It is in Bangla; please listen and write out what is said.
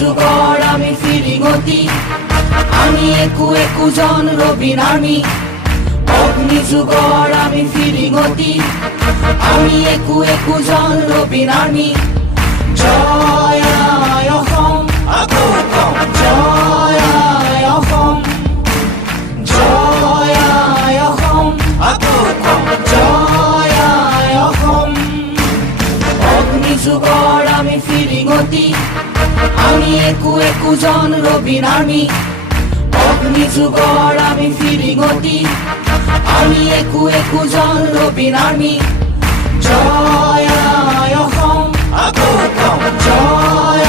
যুগৰ আমি ফিৰিঙতি আমি একো জন ৰবিন আৰ্মি অগ্নি যুগৰ আমি ফিৰিঙতি আমি একো জন Robin army Joy I Assam Joy I Assam Joy I Assam Joy I অসম অগ্নি যুগৰ আমি ফিৰিঙতি আমি একো জন ৰবিন আৰ্মি অগ্নি যুগৰ আমি ফিৰিঙতি আমি একো জন Robin army Joy I Assam Joy